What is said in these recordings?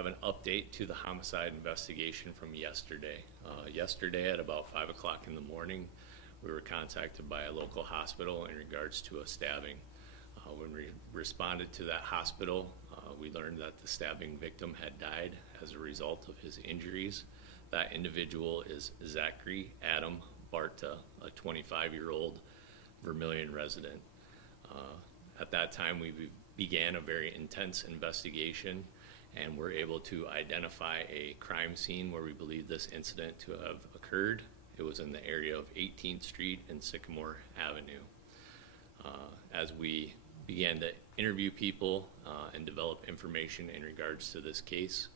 have an update to the homicide investigation from yesterday. Yesterday at about 5 o'clock in the morning, we were contacted by a local hospital in regards to a stabbing. When we responded to that hospital, we learned that the stabbing victim had died as a result of his injuries. That individual is Zachary Adam Barta, a 25-year-old Vermilion resident. At that time, we began a very intense investigation and were able to identify a crime scene where we believe this incident to have occurred. It was in the area of 18th Street and Sycamore Avenue. As we began to interview people and develop information in regards to this case,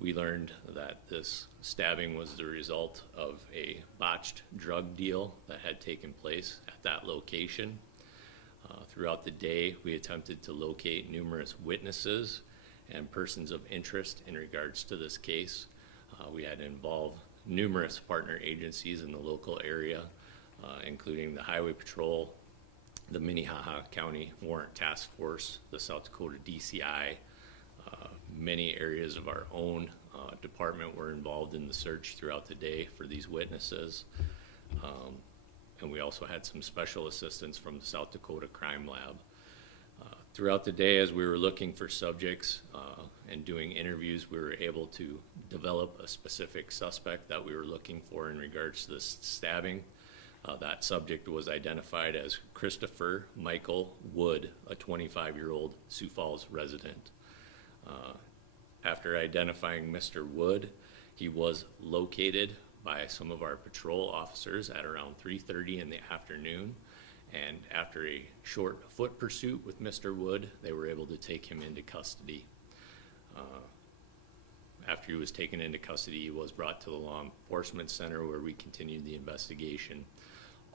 we learned that this stabbing was the result of a botched drug deal that had taken place at that location. Throughout the day, we attempted to locate numerous witnesses and persons of interest in regards to this case. We had to involve numerous partner agencies in the local area, including the Highway Patrol, the Minnehaha County Warrant Task Force, the South Dakota DCI. Many areas of our own department were involved in the search throughout the day for these witnesses. And we also had some special assistance from the South Dakota Crime Lab. Throughout the day, as we were looking for subjects and doing interviews, we were able to develop a specific suspect that we were looking for in regards to this stabbing. That subject was identified as Christopher Michael Wood, a 25-year-old Sioux Falls resident. After identifying Mr. Wood, he was located by some of our patrol officers at around 3:30 in the afternoon, and after a short foot pursuit with Mr. Wood, they were able to take him into custody. After he was taken into custody, he was brought to the Law Enforcement Center where we continued the investigation.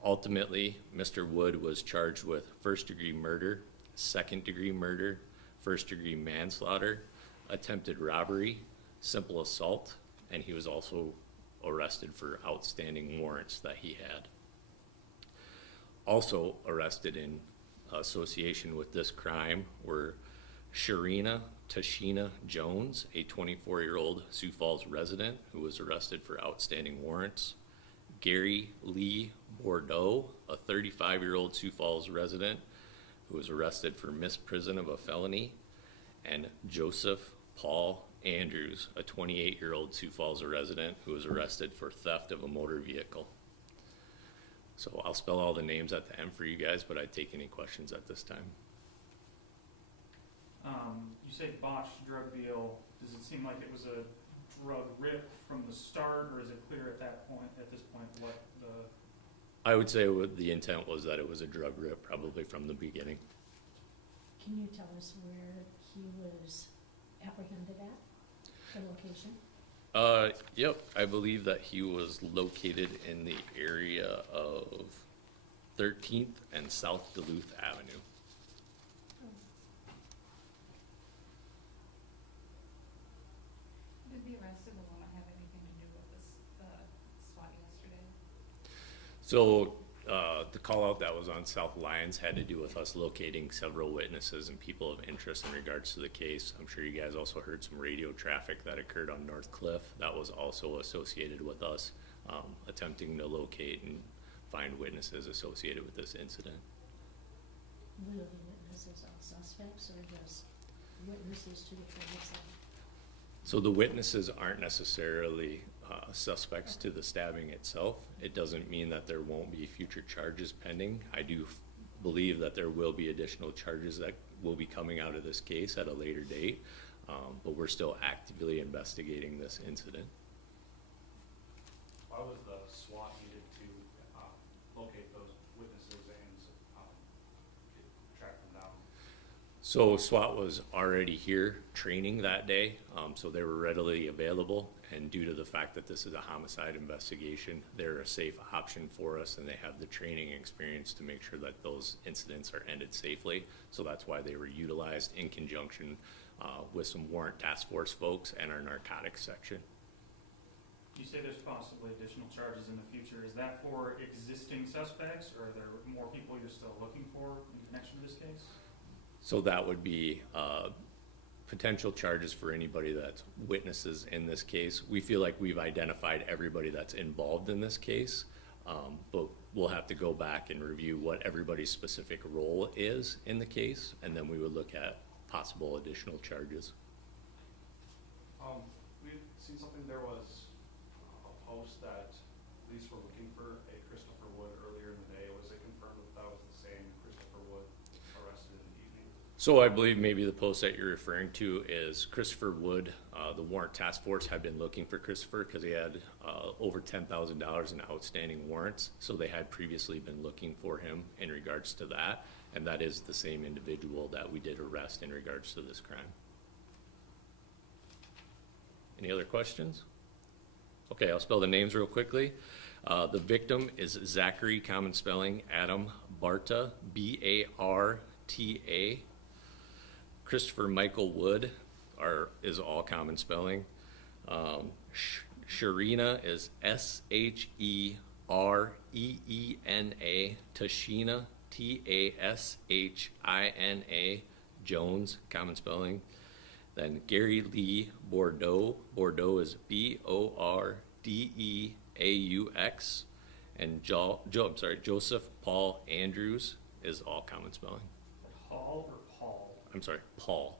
Ultimately, Mr. Wood was charged with first-degree murder, second-degree murder, first-degree manslaughter, attempted robbery, simple assault, and he was also arrested for outstanding warrants that he had. Also arrested in association with this crime were Sharina Tashina Jones, a 24-year-old Sioux Falls resident who was arrested for outstanding warrants, Gary Lee Bordeaux, a 35-year-old Sioux Falls resident who was arrested for misprison of a felony, and Joseph Paul Andrews, a 28-year-old Sioux Falls resident who was arrested for theft of a motor vehicle. So I'll spell all the names at the end for you guys, but I'd take any questions at this time. You say botched drug deal. Does it seem like it was a drug rip from the start, or is it clear at this point, what the... I would say the intent was that it was a drug rip, probably from the beginning. Can you tell us where he was apprehended at, the location? Yep, I believe that he was located in the area of 13th and South Duluth Avenue. Did the arrested woman have anything to do with this SWAT yesterday? So the call out that was on South Lyons had to do with us locating several witnesses and people of interest in regards to the case. I'm sure you guys also heard some radio traffic that occurred on North Cliff. That was also associated with us attempting to locate and find witnesses associated with this incident. Were the witnesses all suspects or just witnesses to the homicide? So the witnesses aren't necessarily suspects to the stabbing itself. It doesn't mean that there won't be future charges pending. I do believe that there will be additional charges that will be coming out of this case at a later date, but we're still actively investigating this incident. Why was the SWAT needed to locate those witnesses and track them down? So SWAT was already here training that day, so they were readily available, and due to the fact that this is a homicide investigation, they're a safe option for us, and they have the training experience to make sure that those incidents are ended safely. So that's why they were utilized in conjunction with some warrant task force folks and our narcotics section. You say there's possibly additional charges in the future. Is that for existing suspects, or are there more people you're still looking for in connection to this case? So that would be potential charges for anybody that's witnesses in this case. We feel like we've identified everybody that's involved in this case, but we'll have to go back and review what everybody's specific role is in the case, and then we would look at possible additional charges. We've seen something, there was a post that police were looking for a Christopher Wood earlier in the day. Was it confirmed that that was the same Christopher Wood arrested in the evening? So I believe maybe the post that you're referring to is Christopher Wood. The warrant task force had been looking for Christopher because he had over $10,000 in outstanding warrants. So they had previously been looking for him in regards to that. And that is the same individual that we did arrest in regards to this crime. Any other questions? Okay, I'll spell the names real quickly. The victim is Zachary, common spelling, Adam Barta, B-A-R-T-A. Christopher Michael Wood is all common spelling. Sharina is S-H-E-R-E-E-N-A. Tashina, T-A-S-H-I-N-A. Jones, common spelling. Then Gary Lee Bordeaux. Bordeaux is B-O-R-D-E-A-U-X. And Joseph Paul Andrews is all common spelling. Hall or Paul? I'm sorry, Paul.